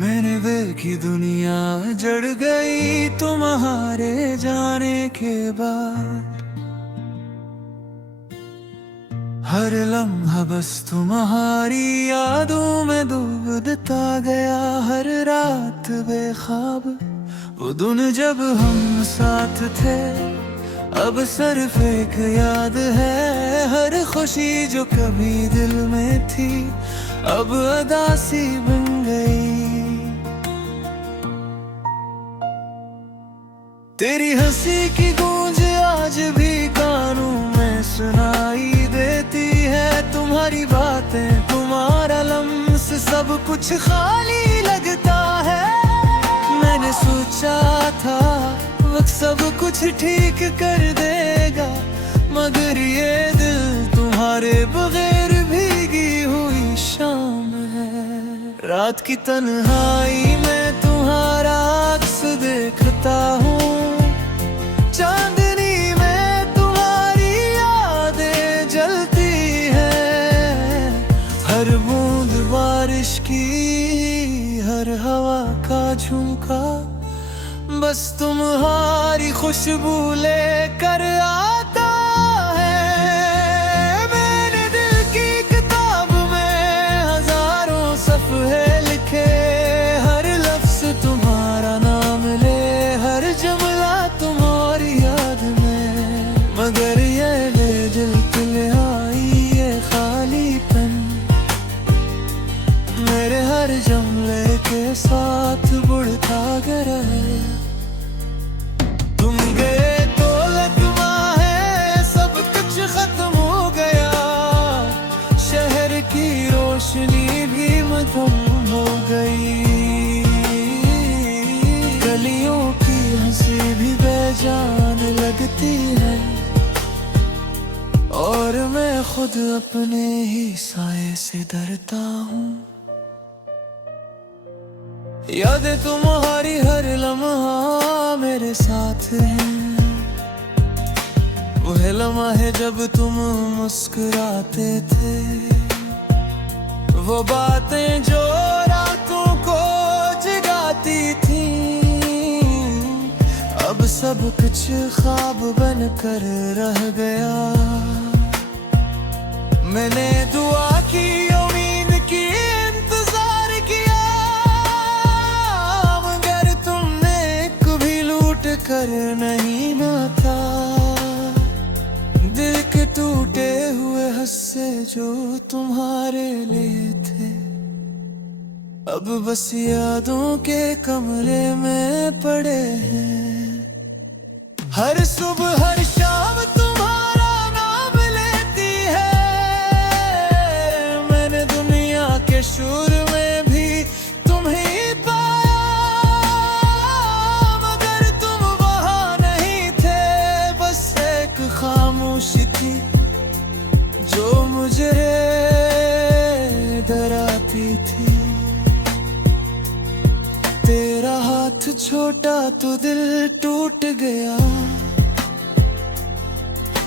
मैंने देखी दुनिया जड़ गई तुम्हारे जाने के बाद। हर लम्हा बस तुम्हारी यादों में डूबता गया। हर रात बेख्वाब वो दिन जब हम साथ थे, अब सिर्फ एक याद है। हर खुशी जो कभी दिल में थी अब अदासी बन गई। तेरी हंसी की गूंज आज भी कानों में सुनाई देती है। तुम्हारी बातें, तुम्हारा लम्स, सब कुछ खाली लगता है। मैंने सोचा था वक्त सब कुछ ठीक कर देगा, मगर ये दिल तुम्हारे बगैर भीगी हुई शाम है। रात की तन्हाई में तुम्हारा अक्स देखता हूँ, चांदनी में तुम्हारी यादें जलती है। हर बूंद बारिश की, हर हवा का झोंका, बस तुम्हारी खुशबू लेकर आता है। मैंने दिल की किताब में हजारों सफ़े लिखे, हर लफ्ज़ तुम्हारा नाम ले, हर जुमला तुम्हारी याद में। मगर ये दिल तन्हाई, ये खालीपन मेरे हर जुमले के साथ बुढ़ता गया है। तुम गए तो लगमा है, सब कुछ खत्म हो गया। शहर की रोशनी भी मधुम हो गई, गलियों की हंसी भी बेजान लगती है। और मैं खुद अपने ही साए से डरता हूँ। यादें तुम्हारी हर लम्हा मेरे साथ है। वह लम्हा जब तुम मुस्कुराते थे, वो बातें जो रातों को जगाती थी। अब सब कुछ ख्वाब बनकर रह गया। मैंने दुआ की, उम्मीद की, इंतजार किया, मगर तुमने कभी लूट कर नहीं माथा। दिल के टूटे हुए हिस्से जो तुम्हारे लिए थे, अब बस यादों के कमरे में पड़े हैं। हर सुबह हर शाम तुम्हारा नाम लेती है। मैंने दुनिया के शोर में भी तुम्हें पाया, मगर तुम वहाँ नहीं थे। बस एक खामोशी थी जो मुझे डराती थी। तेरा हाथ छोटा तो दिल टूट गया।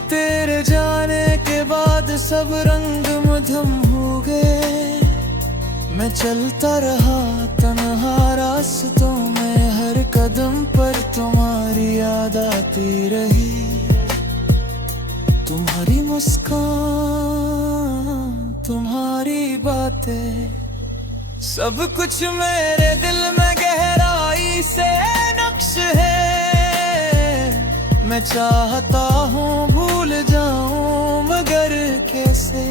तेरे जाने के बाद सब रंग मधुम हो गए। मैं चलता रहा तन्हा रास्तों में, हर कदम पर तुम्हारी याद आती रही। तुम्हारी मुस्कान, तुम्हारी बातें, सब कुछ मेरे दिल में गहराई से नक्श है। मैं चाहता हूँ भूल जाऊं, मगर कैसे?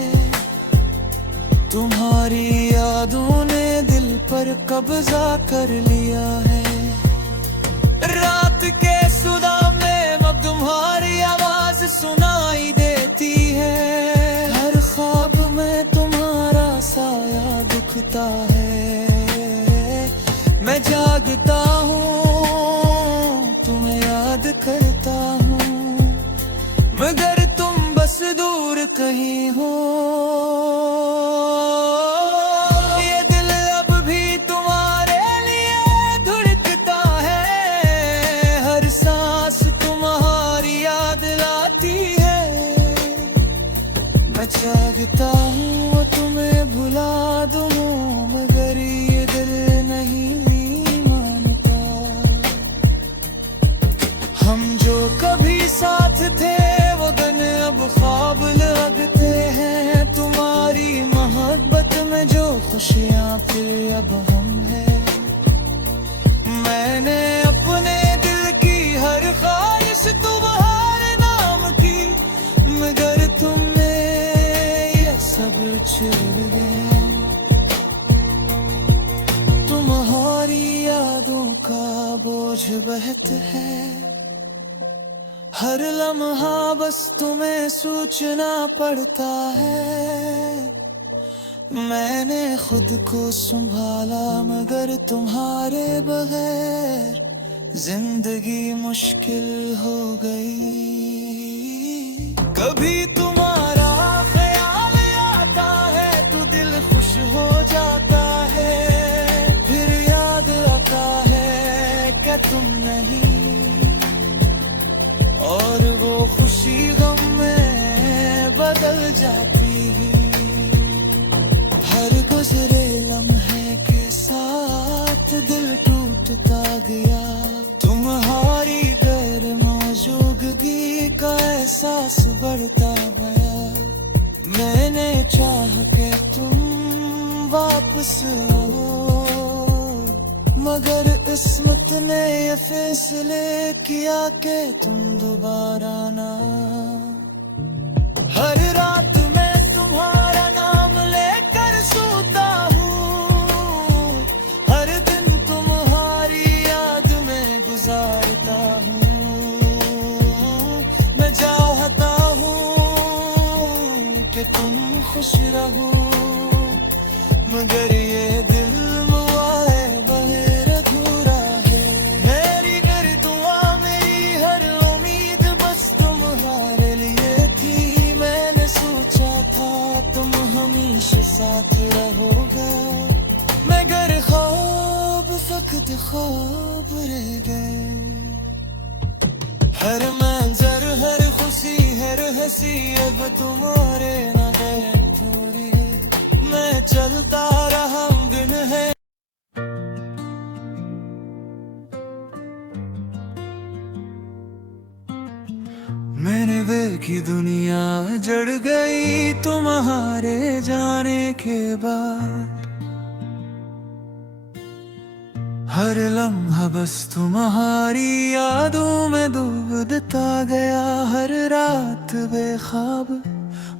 तुम्हारी यादों ने दिल पर कब्जा कर लिया है। रात के सुदाम में अब तुम्हारी आवाज सुनाई देती है। हर ख्वाब में तुम्हारा साया दिखता है। मैं जागता हूँ, तुम्हें याद करता हूँ, मगर तुम बस दूर कहीं हो। ये दिल अब भी तुम्हारे लिए धड़कता है। हर सांस तुम्हारी याद लाती है। मैं चाहता हूँ तुम्हें भुला दूँ, मगर ये दिल नहीं गए। तुम्हारी यादों का बोझ बहत है, हर लम्हा बस तुम्हें सोचना पड़ता है। मैंने खुद को संभाला मगर तुम्हारे बगैर जिंदगी मुश्किल हो गई। कभी तुम्हारा ख्याल आता है तो दिल खुश हो जाता है, फिर याद आता है क्या तुम नहीं, और वो खुशी गम में बदल जाती है। हर गुजरे लम्हे के साथ दिल टूटता गया, तुम्हारी गैर मौजूदगी का एहसास बढ़ता गया। मैंने चाहा कि तुम वापस आओ, मगर किस्मत ने ये फैसले किया कि तुम दोबारा ना। हर रात मैं तुम्हारा नाम लेकर सोता हूँ, हर दिन तुम्हारी याद में गुजारता हूँ। मैं चाहता हूँ कि तुम खुश रहो, मगर ये दिल साथ रहोगा, मगर ख्वाब फकत ख्वाब रह गए। हर मंजर हर खुशी हर हंसी अब तुम्हारे न गए थोड़े, मैं चलता रहा दिन है। मैंने देखी दुनिया जड़ गई तुम्हारे जाने के बाद, हर लम्हा बस तुम्हारी यादों में डूबता गया। हर रात बेख्वाब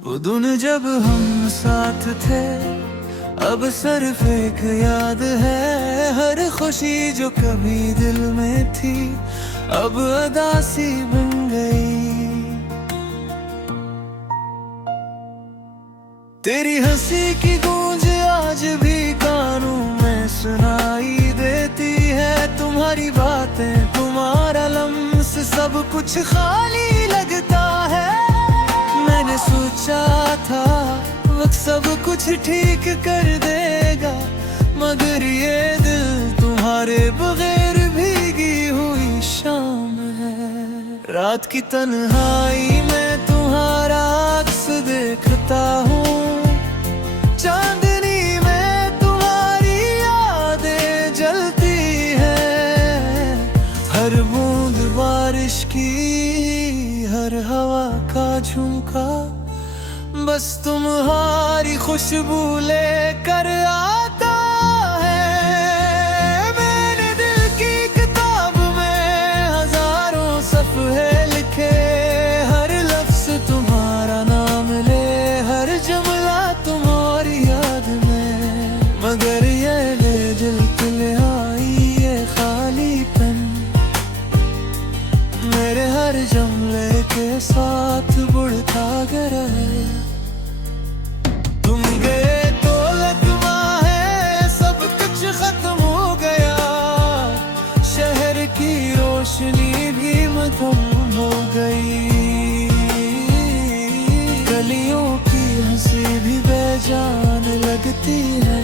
वो दिन जब हम साथ थे, अब सिर्फ एक याद है। हर खुशी जो कभी दिल में थी अब उदासी बन गई। तेरी हंसी की गूंज आज भी कानों में सुनाई देती है, तुम्हारी बातें तुम्हारा लम्स सब कुछ खाली लगता है। मैंने सोचा था वक्त सब कुछ ठीक कर देगा, मगर ये दिल तुम्हारे बगैर भीगी हुई शाम है। रात की तन्हाई में तुम्हारा अक्स देखता हूँ, चांदनी में तुम्हारी यादें जलती है। हर बूंद बारिश की हर हवा का झुमका बस तुम्हारी खुशबू लेकर आता है। मैंने दिल की किताब में हजारों सफ़े लिखे, हर लफ्ज़ तुम्हारा नाम ले, हर जुमला तुम्हारी याद में, मगर ये ले दिल तन्हाई ये खालीपन मेरे हर जुमले के साथ बुढ़ता गया है। तुम गए तो लगमा है सब कुछ खत्म हो गया, शहर की रोशनी भी मधुम हो गई, गलियों की हंसी भी बेजान लगती है,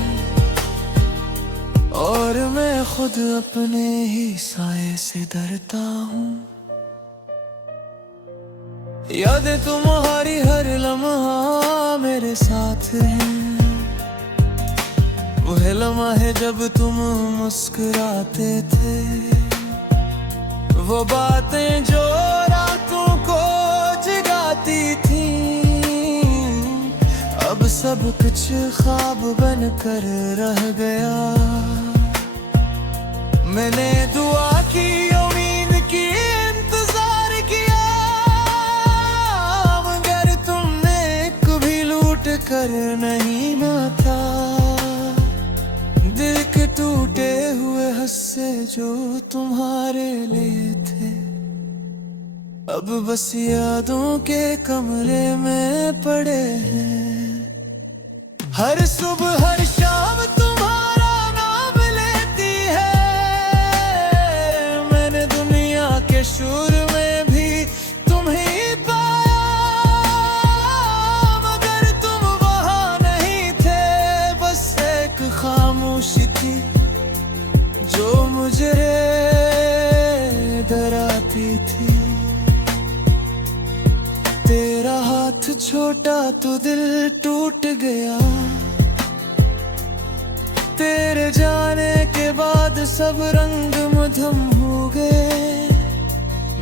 और मैं खुद अपने ही साए से डरता हूँ। यादें तुम्हारी हर लम्हा मेरे साथ है, वह लम्हा जब तुम मुस्कुराते थे, वो बातें जो रातों को जगाती थी, अब सब कुछ ख्वाब बनकर रह गया। मैंने दुआ की उम्मीद की इंतजार किया, मगर तुमने कभी लूट कर नहीं जो तुम्हारे लिए थे, अब बस यादों के कमरे में पड़े हैं। हर सुबह हर शाम तुम्हारा नाम लेती है, मैंने दुनिया के शोर में भी तुम्हें पाया, मगर तुम वहां नहीं थे। बस एक खामोशी थी जो मुझे डराती थी। तेरा हाथ छोटा तो दिल टूट गया, तेरे जाने के बाद सब रंग मधुम हो गए।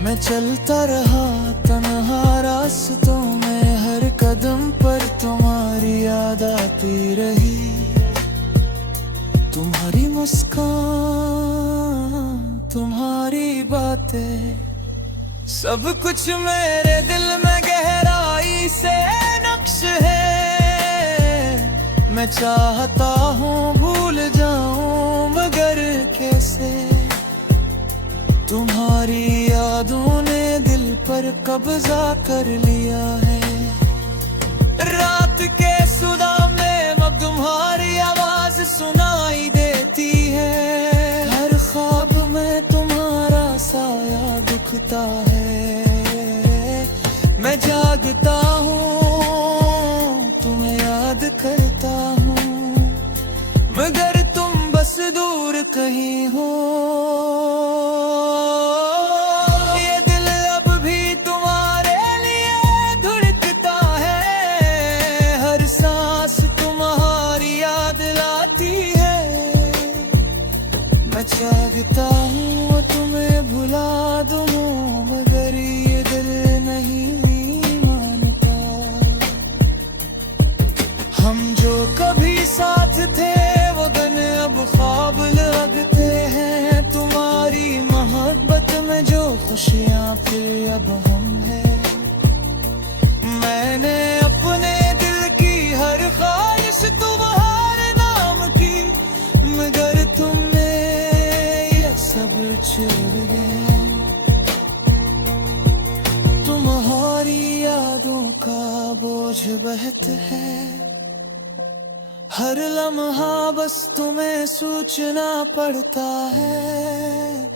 मैं चलता रहा तन्हा रास्तों में, हर कदम पर तुम्हारी याद आती रही। तुम्हारी मुस्कान, तुम्हारी बातें, सब कुछ मेरे दिल में गहराई से नक्श है। मैं चाहता हूँ भूल जाऊं मगर कैसे, तुम्हारी यादों ने दिल पर कब्जा कर लिया है। रात के सुदाम में अब तुम्हारी आवाज सुनाई देती है, हर ख्वाब में तुम्हारा साया दिखता है। मैं जागता हूँ तुम्हें याद करता हूँ, मगर तुम बस दूर कहीं हो। ये दिल अब भी तुम्हारे लिए धड़कता है, हर सांस तुम्हारी याद लाती है। मैं जागता हूँ तुम्हें भुला दूँ, मगर ये दिल नहीं मानता। हम जो कभी साथ थे वो दिन अब ख्वाब लगते हैं, तुम्हारी मोहब्बत में जो खुशियाँ फिर अब हम हैं। मैंने अपने दिल की हर ख्वाहिश तुम्हारे नाम की, मगर तुमने ये सब छीन लिया। तुम्हारी यादों का बोझ बहत है, हर लम्हा बस तुम्हें सोचना पड़ता है।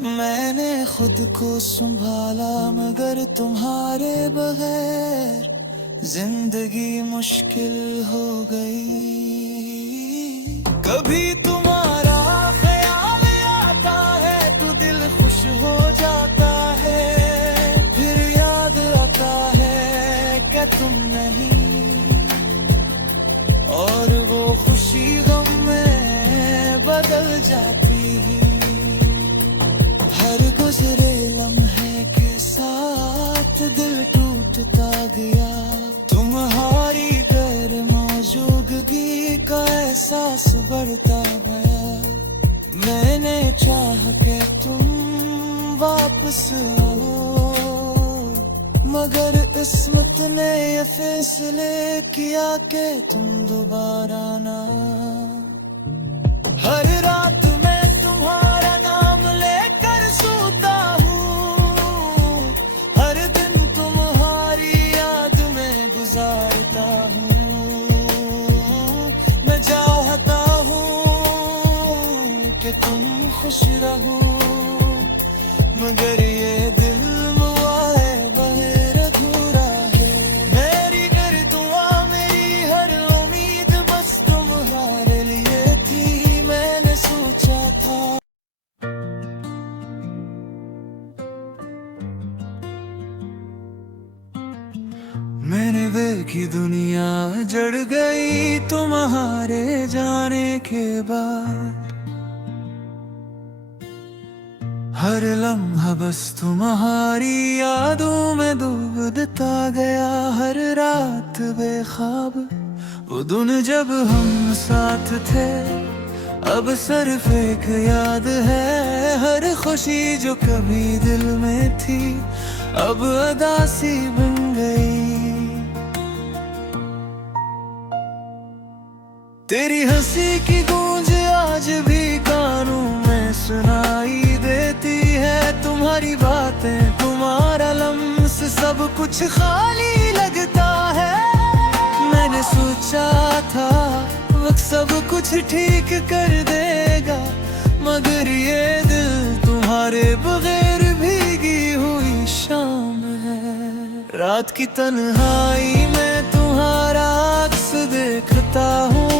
मैंने खुद को संभाला मगर तुम्हारे बगैर जिंदगी मुश्किल हो गई। कभी तुम्हारा ख्याल आता है तो दिल खुश हो जाता है, फिर याद आता है कि तुम नहीं, और वो खुशी गम में बदल जाती है। हर गुजरे लम्हे के साथ दिल टूटता गया, तुम्हारी गैर मौजूदगी का एहसास बढ़ता गया। मैंने चाहा कि तुम वापस आओ, मगर किस्मत ने ये फैसले किया कि तुम दोबारा ना। हर रात मैं तुम्हारा नाम लेकर सोता हूँ, हर दिन तुम्हारी याद में गुजारता हूँ। मैं चाहता हूँ कि तुम खुश रहो, मगर ये दिल मैंने देखी दुनिया जड़ गई तुम्हारे जाने के बाद। हर लम्हा बस तुम्हारी यादों में डूबता गया, हर रात बेख्वाब वो दिन जब हम साथ थे, अब सिर्फ एक याद है। हर खुशी जो कभी दिल में थी अब अदासी बन गई। तेरी हंसी की गूंज आज भी कानों में तुम्हारी बातें, तुम्हारा लम्स सब कुछ खाली लगता है। मैंने सोचा था वक्त सब कुछ ठीक कर देगा, मगर ये दिल तुम्हारे बगैर भीगी हुई शाम है। रात की तन्हाई में तुम्हारा अक्स देखता हूँ,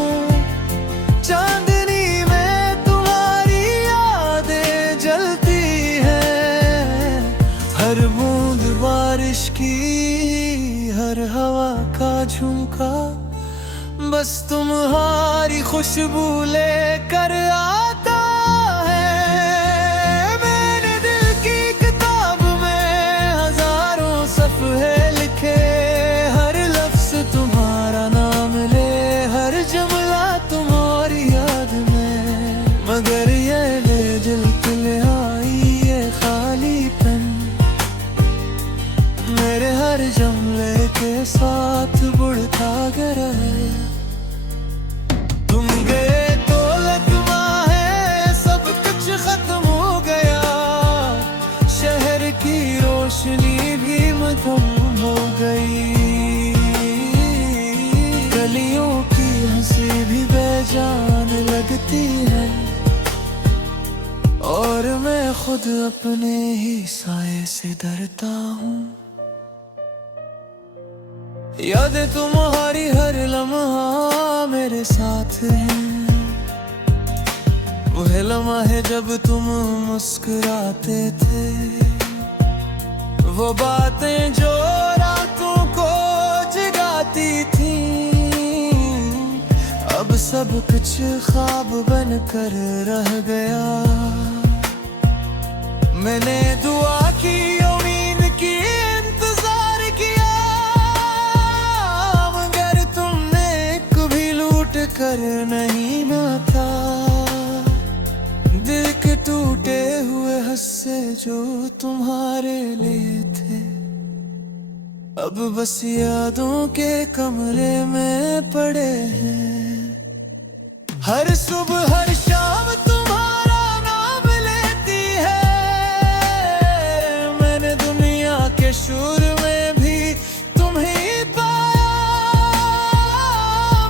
चांदनी में तुम्हारी यादें जलती है। हर बूंद बारिश की, हर हवा का झुमका, बस तुम्हारी खुशबू लेकर आता है। मैंने दिल की किताब में हजारों सफ़े लिखे, हर लफ्ज़ तुम्हारा नाम ले, हर जुमला तुम्हारी याद में। मगर ये दिल तन्हाई, ये खालीपन मेरे हर जुमले के साथ बुढ़ता गया है। तुम गए तो लगमा है, सब कुछ खत्म हो गया। शहर की रोशनी भी मधुम हो गई, गलियों की हंसी भी बेजान लगती है, और मैं खुद अपने ही साए से डरता हूँ। यादें तुम्हारी हर लम्हा मेरे साथ है, वह लम्हा जब तुम मुस्कुराते थे, वो बातें जो रातों को जगाती थी। अब सब कुछ ख्वाब बनकर रह गया। मैंने दुआ की, उम्मीद की, इंतजार किया, मगर तुमने कभी लूट कर नहीं माथा। दिल के टूटे हुए हिस्से जो तुम्हारे लिए थे, अब बस यादों के कमरे में पड़े हैं। हर सुबह हर शाम तुम्हारा नाम लेती है, मैंने दुनिया के शोर में भी तुम्हें पाया,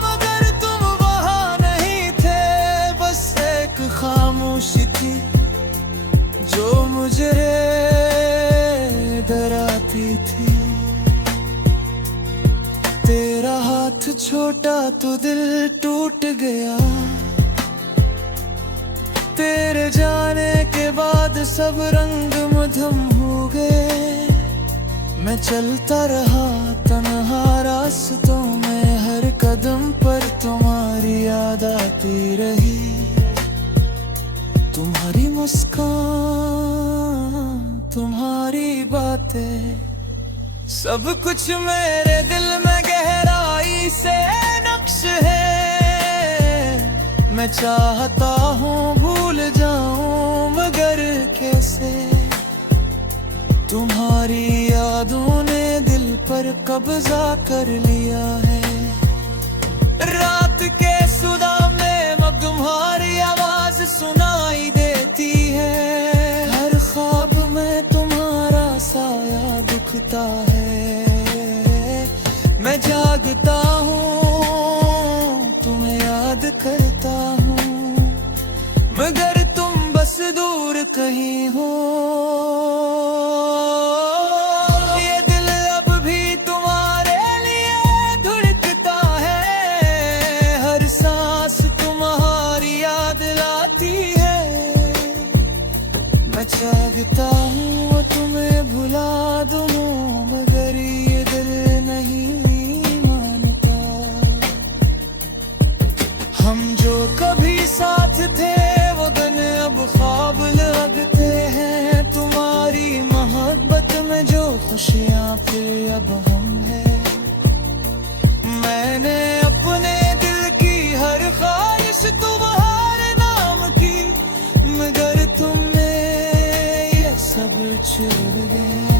मगर तुम वहाँ नहीं थे। बस एक खामोशी थी जो मुझे डराती थी। तेरा हाथ छोटा तो दिल टूट गया, तेरे जाने के बाद सब रंग मधुम हो गए। मैं चलता रहा तन्हा रास्तों में, हर कदम पर तुम्हारी याद आती रही। तुम्हारी मुस्कान, तुम्हारी बातें, सब कुछ मेरे दिल में गहराई से नक्श है। मैं चाहता हूँ भूल जाऊं, मगर कैसे? तुम्हारी यादों ने दिल पर कब्जा कर लिया है। रात के सुदा में अब तुम्हारी आवाज सुनाई देती है, हर ख्वाब में तुम्हारा साया दिखता है। मैं जागता हूँ, तुम्हें याद करता हूँ, मगर तुम बस दूर कहीं हो। ये दिल अब भी तुम्हारे लिए धड़कता है, हर सांस तुम्हारी याद लाती है। मैं चाहता हूँ तुम्हें भुला दूँ, मगर ये दिल नहीं मानता। हम जो कभी साथ थे वो दिन अब ख्वाब लगते हैं। तुम्हारी मोहब्बत में जो खुशियाँ फिर अब हम हैं। मैंने अपने दिल की हर ख्वाहिश तुम्हारे नाम की, मगर तुमने ये सब छीन लिया।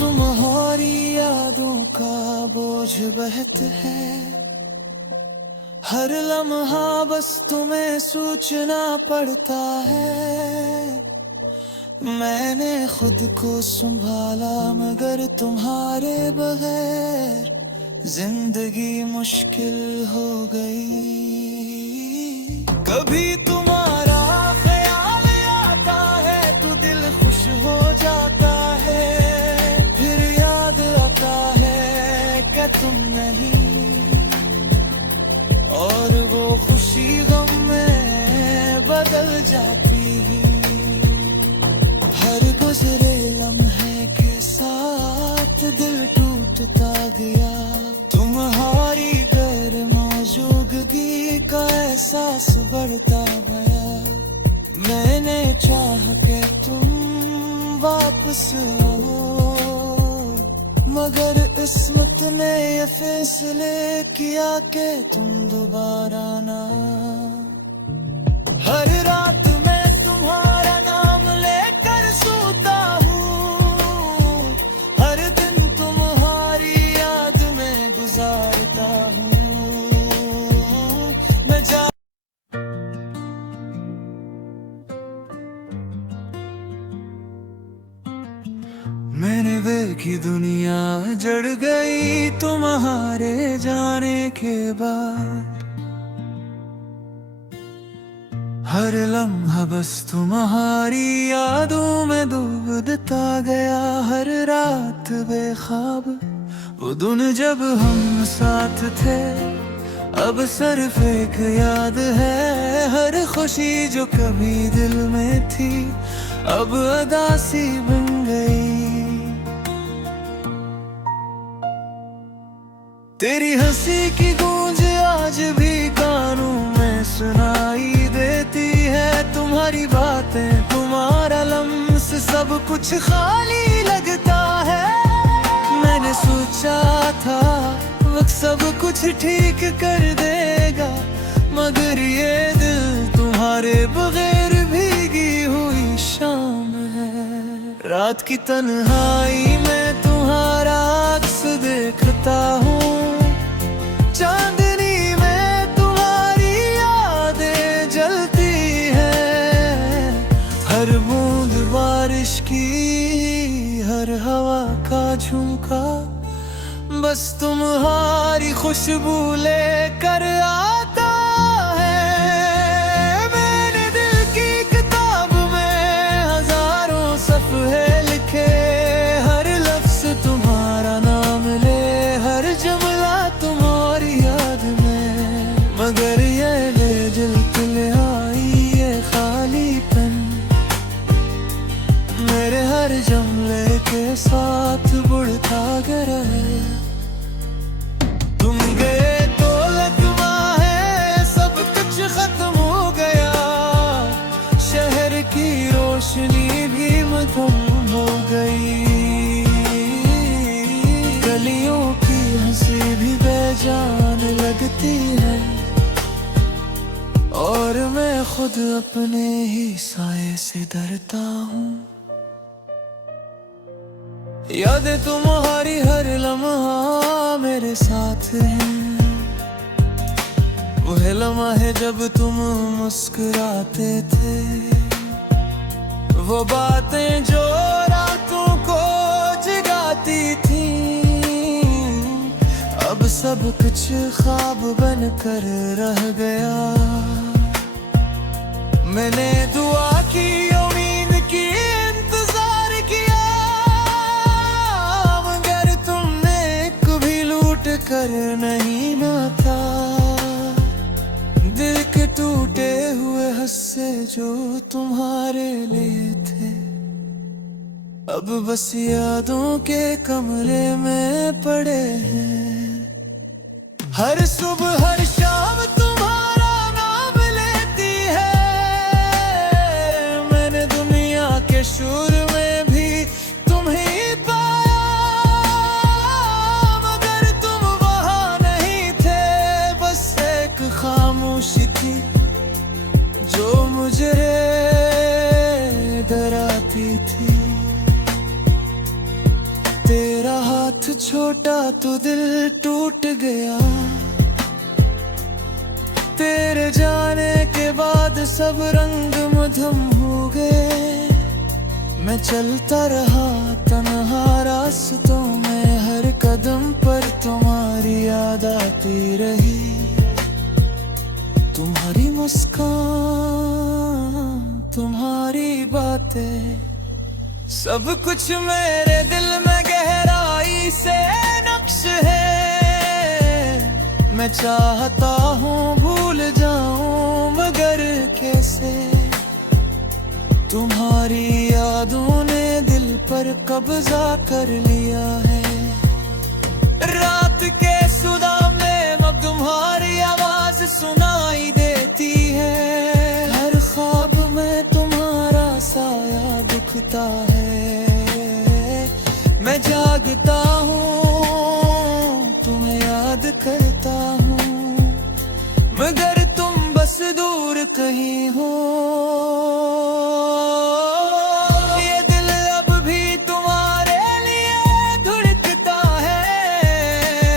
तुम्हारी यादों का बोझ बहत है, हर लम्हा बस तुम्हें सोचना पड़ता है। मैंने खुद को संभाला मगर तुम्हारे बगैर जिंदगी मुश्किल हो गई। कभी तुम्हारा ख्याल आता है तो दिल खुश हो जाता है, फिर याद आता है कि तुम नहीं, और वो खुशी गम में बदल जाती है। हर गुजरे लम्हे के साथ दिल टूटता गया, तुम्हारी गैर मौजूदगी का एहसास बढ़ता गया। मैंने चाहा कि तुम वापस आओ, मगर किस्मत ने ये फैसले किया कि तुम दोबारा ना। हर रात मैं तुम्हारा नाम लेकर सोता हूँ, हर दिन तुम्हारी याद में गुजारता हूँ। मैं जा मैंने देखी दुनिया जड़ गई तुम्हारे जाने के बाद, हर लम्हा बस तुम्हारी यादों में डूबता गया। हर रात बेख्वाब वो दिन जब हम साथ थे, अब सिर्फ एक याद है। हर खुशी जो कभी दिल में थी अब अदासी बन गई। तेरी हंसी की गूंज आज भी कानों में सुनाई देती है, तुम्हारी बातें तुम्हारा लम्स सब कुछ खाली लगता है। मैंने सोचा था वक्त सब कुछ ठीक कर देगा, मगर ये दिल तुम्हारे बगैर भीगी हुई शाम है। रात की तन्हाई में तुम्हारा अक्स देखता हूँ, चांदनी में तुम्हारी यादें जलती है। हर बूंद बारिश की, हर हवा का झुमका बस तुम्हारी खुशबू लेकर आता है। मैंने दिल की किताब में हजारों सफ़े लिखे, हर लफ्ज़ तुम्हारा नाम ले, हर जुमला तुम्हारी याद में, मगर ये ले दिल ले आई ये खालीपन मेरे हर जुमले के साथ बुढ़ता गया है। तुम गए तो लगमा है सब कुछ खत्म हो गया, शहर की रोशनी भी मधुम हो गई। गलियों की हंसी भी बेजान लगती है, और मैं खुद अपने ही साए से डरता हूँ। यादें तुम्हारी हर लम्हा मेरे साथ है, वह लम्हा जब तुम मुस्कुराते थे, वो बातें जो रातों को जगाती थी। अब सब कुछ ख्वाब बनकर रह गया। मैंने दुआ की, उम्मीद की, इंतजार किया, मगर तुमने कभी लूट कर नहीं माथा। दिल के टूटे हुए हिस्से जो तुम्हारे लिए थे, अब बस यादों के कमरे में पड़े हैं। हर सुबह हर शाम तुम्हारा नाम लेती है, मैंने दुनिया के शोर में भी तुम्हें पाया, मगर तुम वहाँ नहीं थे। बस एक खामोशी थी जो मुझे डराती थी। तेरा हाथ छोटा तो दिल टूट गया, तेरे जाने के बाद सब रंग मधुम हो गए। मैं चलता रहा तन्हा रास्तों में, हर कदम पर तुम्हारी याद आती रही। तुम्हारी मुस्कान, तुम्हारी बातें, सब कुछ मेरे दिल में गहराई से नक्श है। मैं चाहता हूँ भूल जाऊं मगर कैसे, तुम्हारी यादों ने दिल पर कब्जा कर लिया है। रात के सुदा में अब तुम्हारी आवाज सुनाई देती है, हर ख्वाब में तुम्हारा साया दिखता है। मैं जागता हूँ तुम्हें याद करता हूँ, मगर तुम बस दूर कहीं हो। ये दिल अब भी तुम्हारे लिए धड़कता है,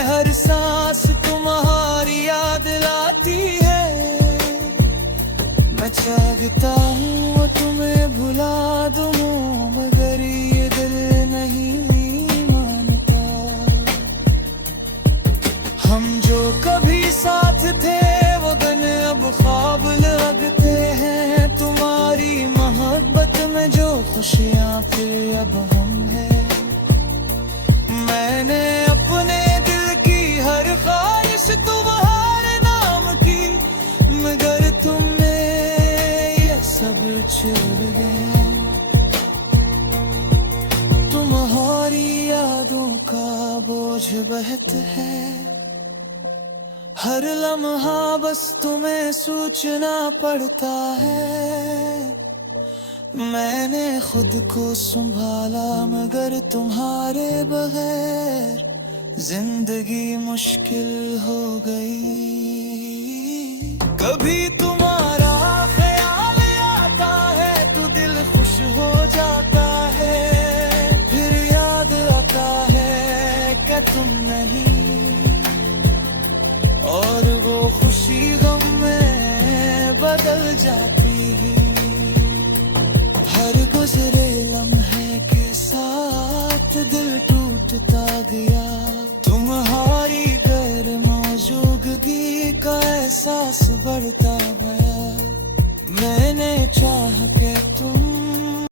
हर सांस तुम्हारी याद लाती है। मैं चाहता हूँ तुम्हें भुला दूँ मगर ये दिल नहीं मानता। हम जो कभी साथ थे वो दिन अब ख्वाब लगते हैं, तुम्हारी मोहब्बत में जो खुशियाँ फिर अब हम हैं। मैंने अपने दिल की हर ख्वाहिश तुम्हारे नाम की, मगर तुमने ये सब छोड़ गया। तुम्हारी यादों का बोझ बहत है, हर लम्हा बस तुम्हें सोचना पड़ता है। मैंने खुद को संभाला मगर तुम्हारे बगैर जिंदगी मुश्किल हो गई। कभी तुम्हारा ख्याल आता है तो दिल खुश हो जाता है, फिर याद आता है कि तुम नहीं, और वो खुशी गम में बदल जाती है। हर गुजरे लम्हे के साथ दिल टूटता गया, तुम्हारी गैर मौजूदगी का एहसास बढ़ता गया। मैंने चाह के तुम